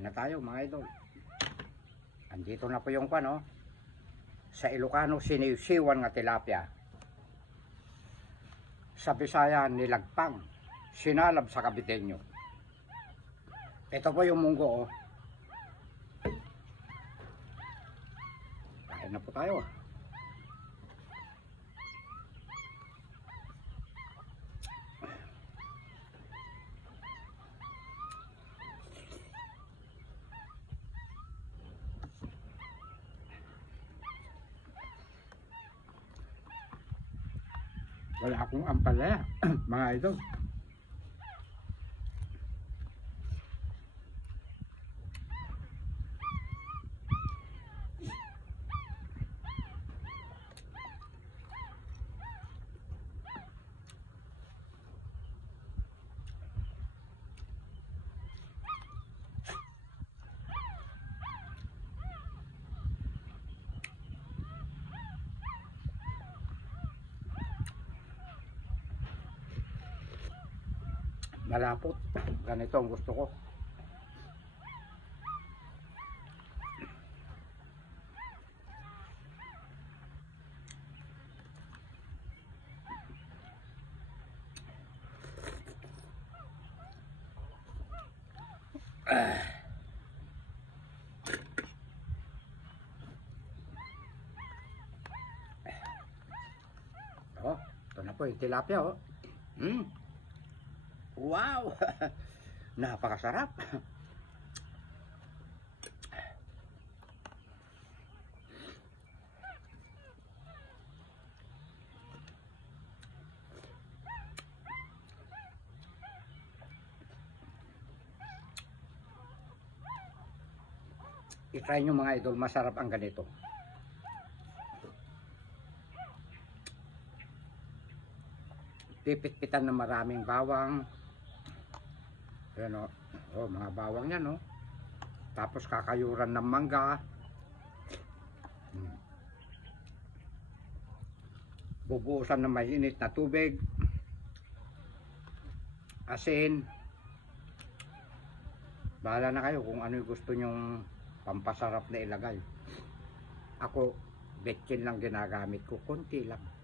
Kain na tayo mga idol. Andito na po yung pano. Sa Ilocano, sinisiwan nga tilapia. Sa Bisaya, nilagpang. Sinalab sa Kabitenyo. Ito po yung munggo. Oh. Kain na po tayo. Wala akong ampalaya, mga idol. Malapot. Ganito ang gusto ko. Oh, ito na po yung tilapia. Oh. Wow! Napakasarap! I-try nyo mga idol, masarap ang ganito. Pipit-pitan ng maraming bawang. Ayan o. Oh, mga bawang yan o. Tapos kakayuran ng mangga. Bubuusan ng mainit na tubig. Asin. Bahala na kayo kung ano yung gusto nyong pampasarap na ilagay. Ako, betchin lang ginagamit ko. Konti lang.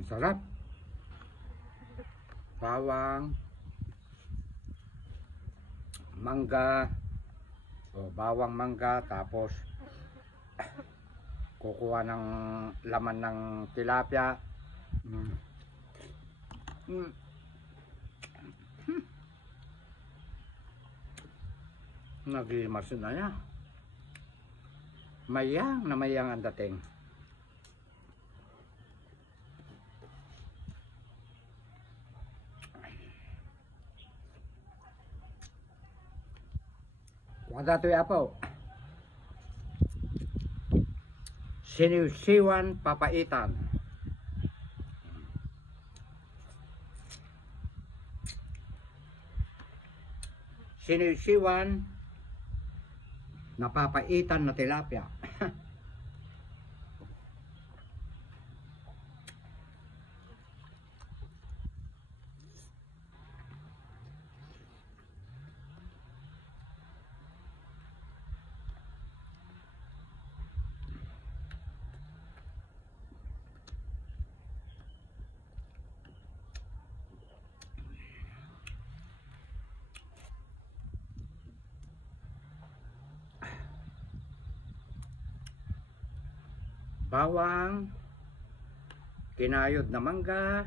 Ang sarap. Bawang, mangga, o bawang mangga, tapos kukuha ng laman ng tilapia. Nagimasin na niya. Mayang na mayang ang dating. Wala ito yapaw. Sinisiwan papaitan. Sinisiwan na papaitan na tilapia. Bawang, kinayod na mangga,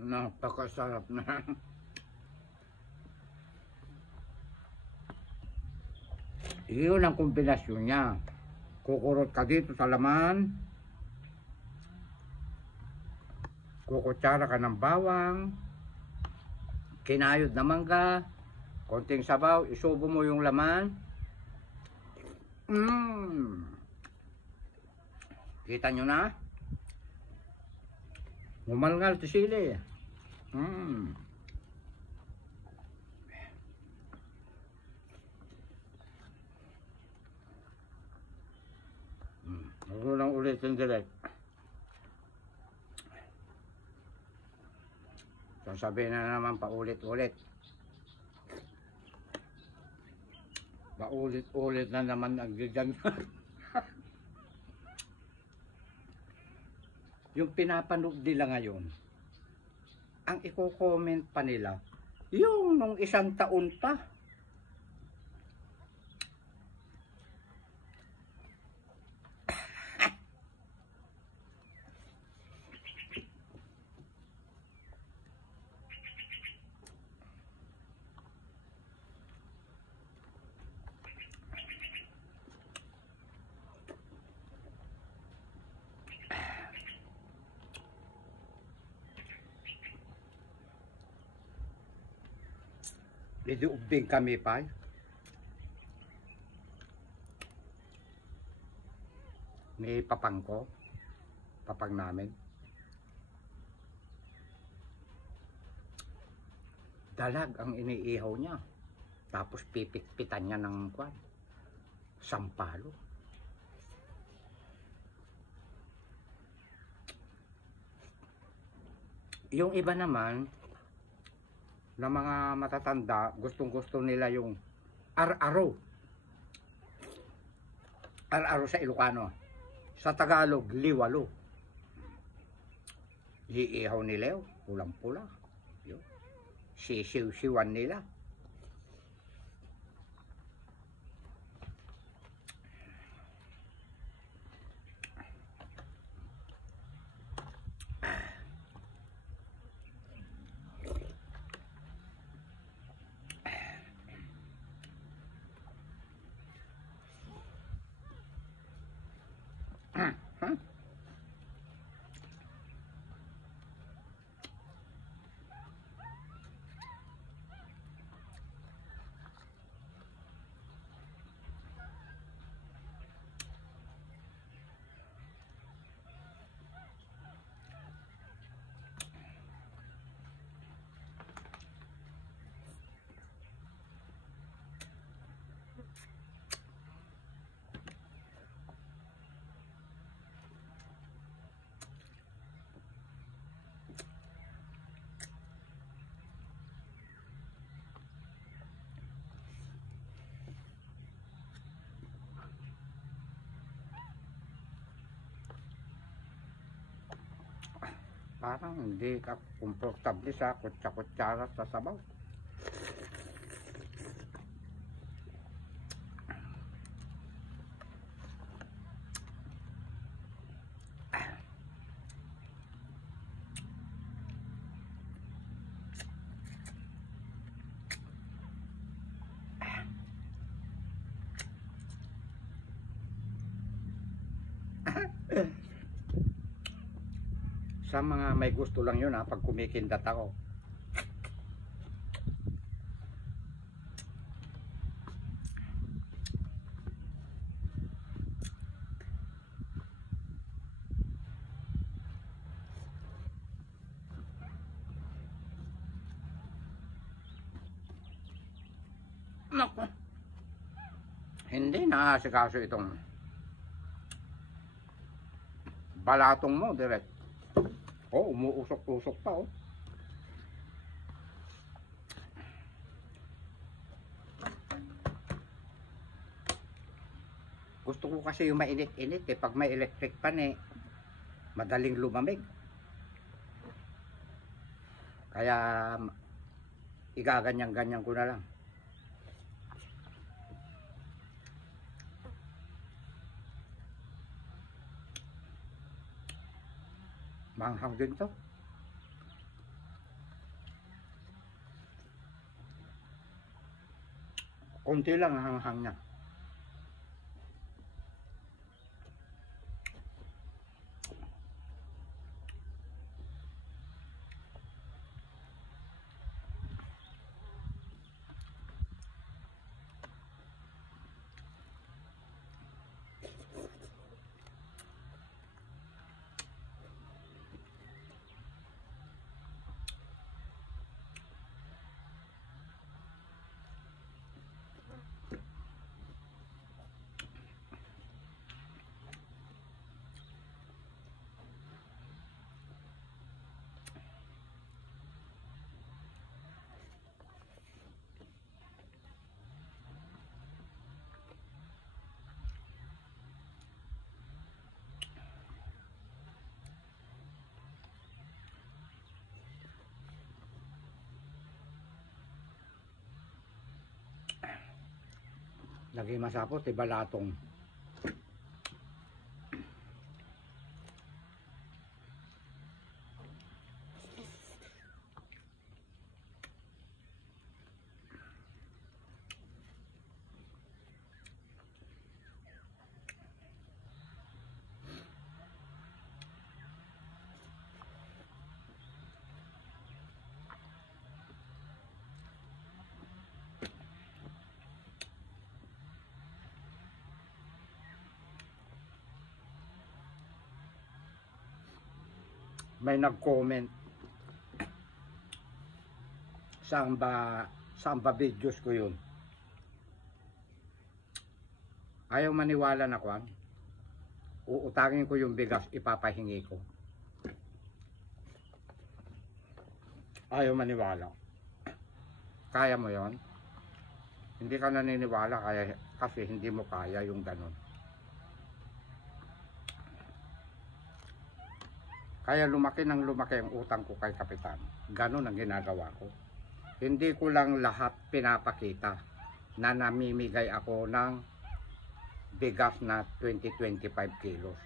napakasarap na. Iyon ang kombinasyon niya. Kukurot ka dito sa laman, kukutsara ka ng bawang, kinayod na mangga, konting sabaw, isubo mo yung laman. Kita nyo na? Umalngal to sili. Huwag lang ulitin direct. Sasabihin na naman paulit-ulit. Paulit-ulit na naman ang gigan. Yung pinapanood nila ngayon, ang i-comment pa nila, yung nung 1 taon pa. Idiubing kami pa. May papang ko. Papang namin. Dalag ang iniihaw niya. Tapos pipit-pitan niya ng kwan. Sampalo. Yung iba naman, na mga matatanda, gustong-gusto nila yung ar-aro. Ar-aro sa Ilocano. Sa Tagalog, liwalo. Iihaw nila yun, pulang-pula. Sisiw-siwan nila. Parang hindi ka komportable sa kutsa-kutsara sa sabaw. Sa mga may gusto lang yun, pag kumikindat ako. Naku, hindi naasikaso itong balatong mo direct. Oh, umuusok-usok pa, oh. Gusto ko kasi yung mainit-init eh. Pag may electric pan eh, madaling lumamig. Kaya igaganyan-ganyan ko na lang. Manghang din to. Kunti lang ang hanghang niya. Naging masapot, iba latong. May nag-comment saan ba videos ko yun. Ayaw maniwala na kwan. Uutangin ko yung bigas, ipapahingi ko. Ayaw maniwala. Kaya mo yon? Hindi ka naniniwala kasi hindi mo kaya yung ganun. Kaya lumaki ng lumaki ang utang ko kay Kapitan. Ganon ang ginagawa ko. Hindi ko lang lahat pinapakita na namimigay ako ng bigas na 20-25 kilos.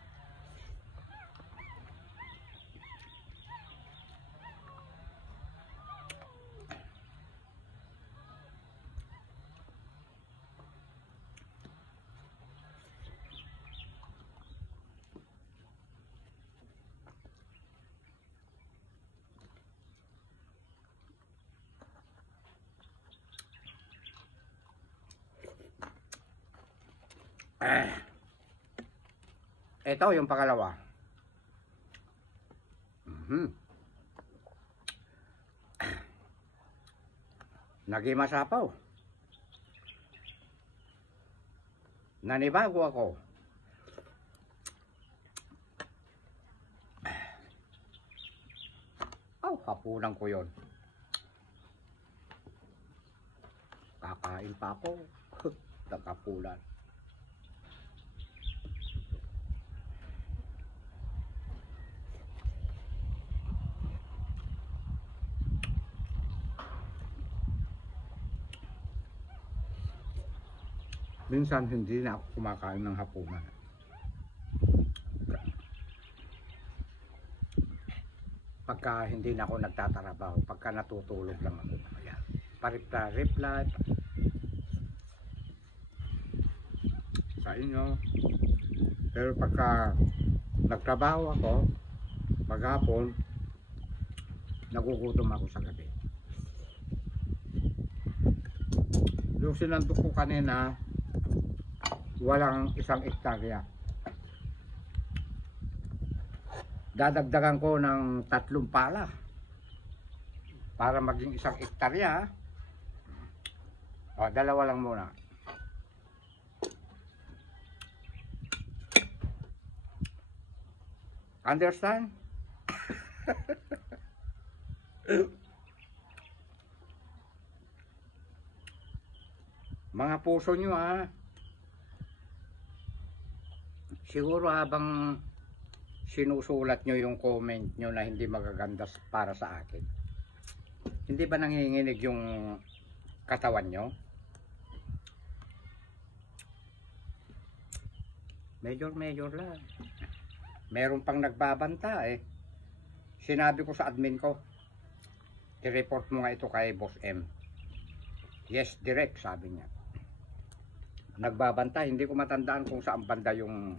Ito yung pangalawa. Naging masapaw. Nanibago ako. Hapunan ko yon. Kakain pa ako. Nagkapulan. Minsan hindi na ako kumakain ng hapunan. Pagka hindi na ako nagtatrabaho, pagka natutulog lang ako. Ayan. Paripla-reply sa inyo. Pero pagka nagtrabaho ako, maghapon, nagugutom ako sa gabi. Yung sinandok ko kanina, walang 1 hektarya. Dadagdagan ko ng 3 pala para maging 1 hektarya. O, 2 lang muna. Understand? Mga puso nyo siguro habang sinusulat nyo yung comment nyo na hindi magaganda para sa akin, hindi ba nanginginig yung katawan nyo? Major lang. Meron pang nagbabanta Sinabi ko sa admin ko, i-report mo nga ito kay Boss M. Yes, direct, sabi niya. Nagbabanta, hindi ko matandaan kung saan banda yung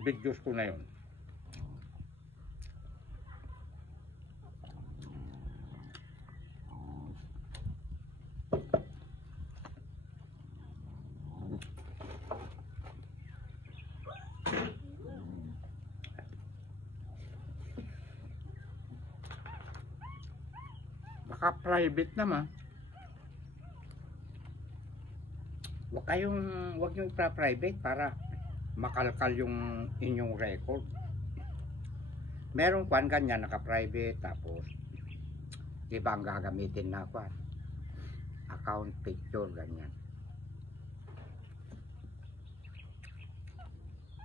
videos ko na yun. Baka private naman. Huwag yung private para makalkal yung inyong record. Meron kwan ganyan naka-private, tapos iba ang gagamitin na kwan, account picture ganyan.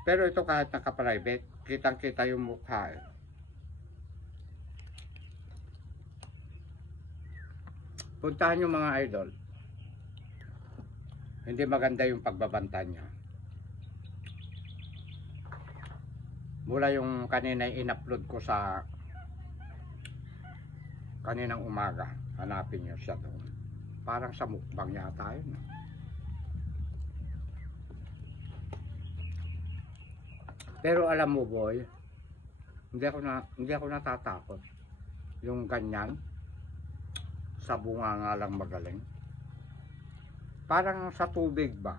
Pero ito kahit naka-private, kitang-kita yung mukha Puntahan yung mga idol. Hindi maganda yung pagbabanta niya. Mula yung kanina in-upload ko sa kaninang umaga, hanapin nyo siya doon. Parang sa mukbang yata yun. Pero alam mo boy, hindi ako natatakot. Yung ganyan, sa bunga nga lang magaling. Parang sa tubig ba?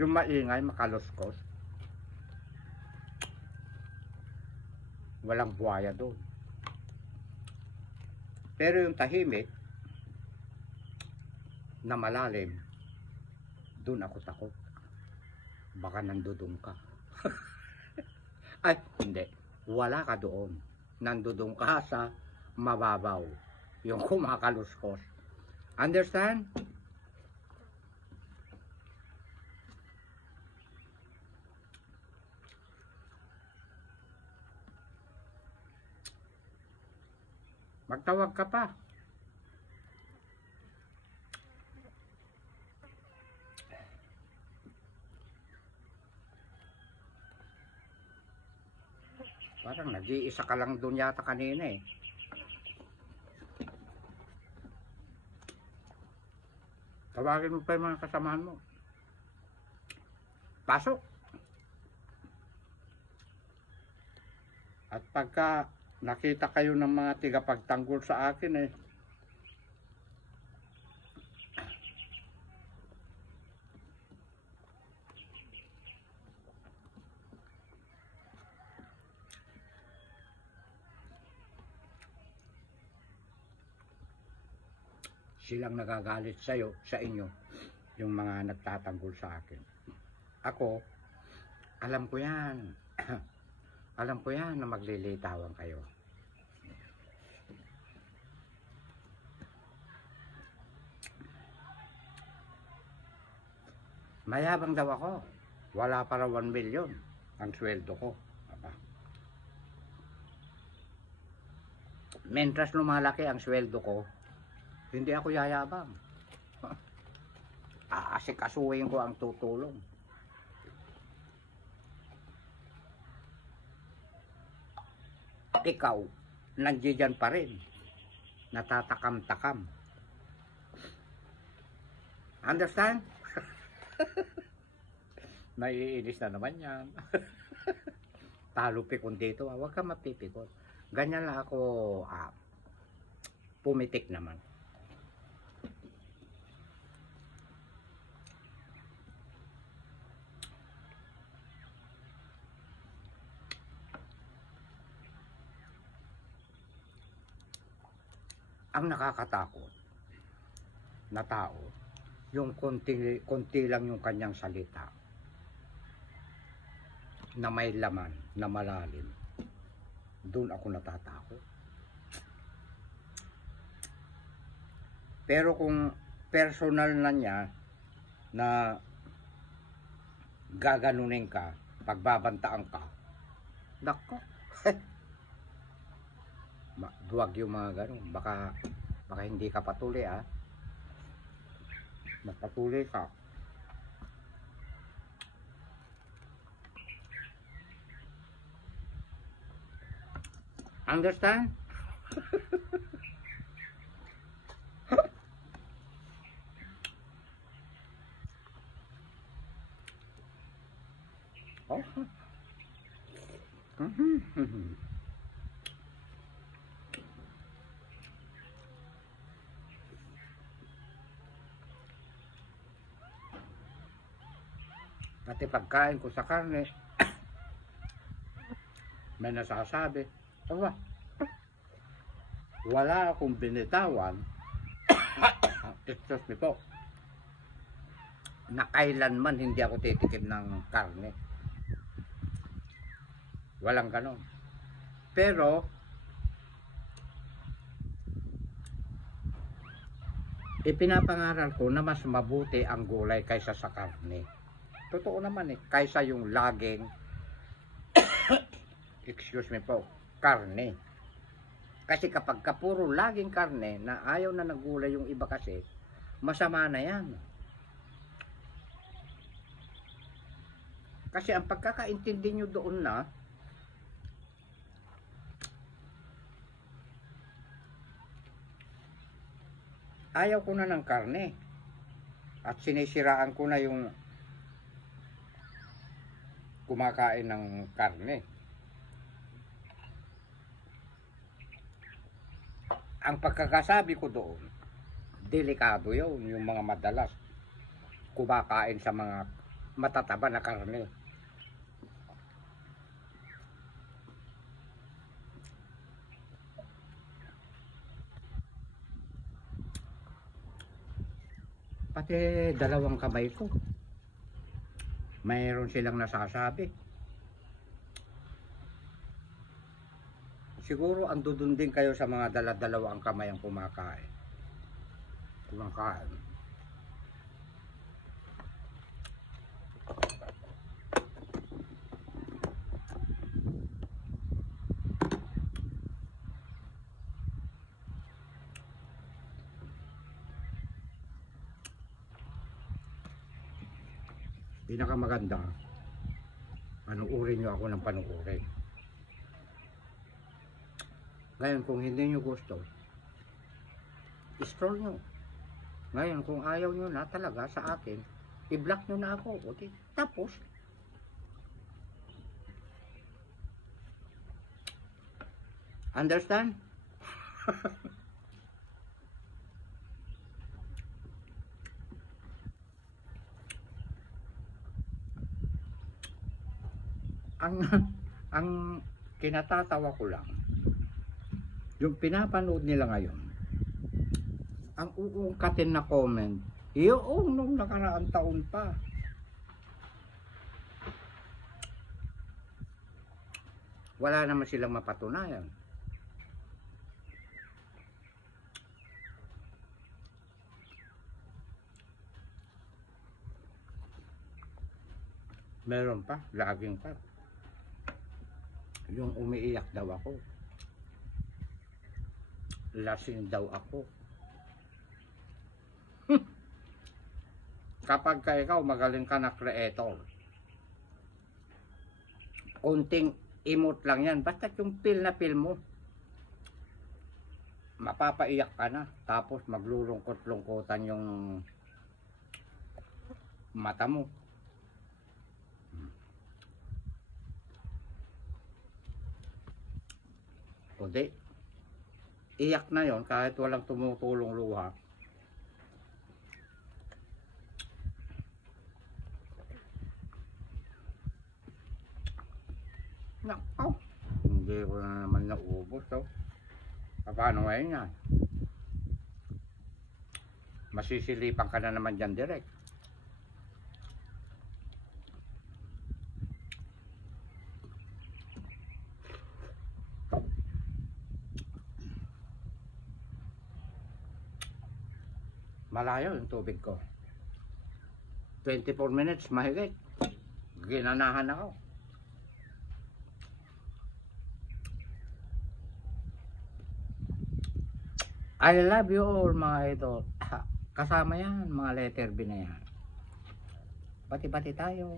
Yung maingay, makaluskos. Walang buhaya doon. Pero yung tahimik, na malalim, doon ako takot. Baka nandudong ka. Ay, hindi. Wala ka doon. Nandudong ka sa mababaw. Yung kumakaluskos. Understand? Magtawag ka pa. Parang nag-iisa ka lang doon yata kanina eh. Tawagin mo pa yung mga kasamahan mo. Pasok. At pagka nakita kayo ng mga tigapagtanggol sa akin eh, silang nagagalit sa'yo, sa inyo, yung mga nagtatanggol sa akin. Ako, alam ko yan. Alam ko yan na maglilitawan kayo. Mayabang daw ako. Wala para 1 million ang sweldo ko. Aba. Mentras lumalaki ang sweldo ko, hindi ako yayabang. Aasikasuhin ko ang tutulong. Ikaw, nandiyan pa rin. Natatakam-takam. Understand? Naiinis na naman yan. Talupikon dito. Huwag ka mapipikon. Ganyan lang ako pumitik naman. Ang nakakatakot na tao, yung konti lang yung kanyang salita na may laman, na malalim. Doon ako natatakot. Pero kung personal na niya na gaganunin ka, pagbabantaan ka, nako. Duwag yung mga ganun. Baka hindi ka patuloy Magpatuloy ka. Understand? Oh. Pati pagkain ko sa karne, may nasasabi, wala akong binitawan, excuse me po, na kailanman hindi ako titikim ng karne. Walang ganon. Pero, ipinapangaral ko na mas mabuti ang gulay kaysa sa karne. Totoo naman kaysa yung laging excuse me po, karne. Kasi kapag kapuro laging karne na ayaw na nagulay yung iba kasi, masama na yan. Kasi ang pagkakaintindi nyo doon na, ayaw ko na ng karne. At sinisiraan ko na yung kumakain ng karne. Ang pagkakasabi ko doon, delikado yun, yung mga madalas kumakain sa mga matataba na karne. Pati dalawang kamay ko, mayroon silang nasasabi. Siguro andun din kayo sa mga dala-dalawang kamay ang kumakain. Pinakamaganda, panuurin nyo ako ng panuurin. Ngayon kung hindi nyo gusto, scroll nyo. Ngayon kung ayaw nyo na talaga sa akin, i-block nyo na ako. Okay? Tapos, understand? ang kinatatawa ko lang, yung pinapanood nila ngayon, ang uungkatin na comment, yung nung nakaraang taon pa. Wala naman silang mapatunayan. Meron pa, laging pa. Yung umiiyak daw ako. Lasing daw ako. Kapag ka ikaw magaling ka na creator, konting emote lang yan, basta yung feel na feel mo, mapapaiyak ka na, tapos maglulungkot-lungkotan yung mata mo. Kundi iyak na yon kahit walang tumutulong luha. Nako, hindi ko na naman naubos. Paano ngayon yan? Masisilipan ka na naman dyan direct. Malayo yung tubig ko. 24 minutes mahigit. Ginanahan ako. I love you all mga idol. Kasama yan, mga letter B na yan. Pati-pati tayo.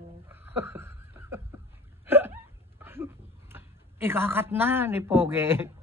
Ikakat na ni Pogi.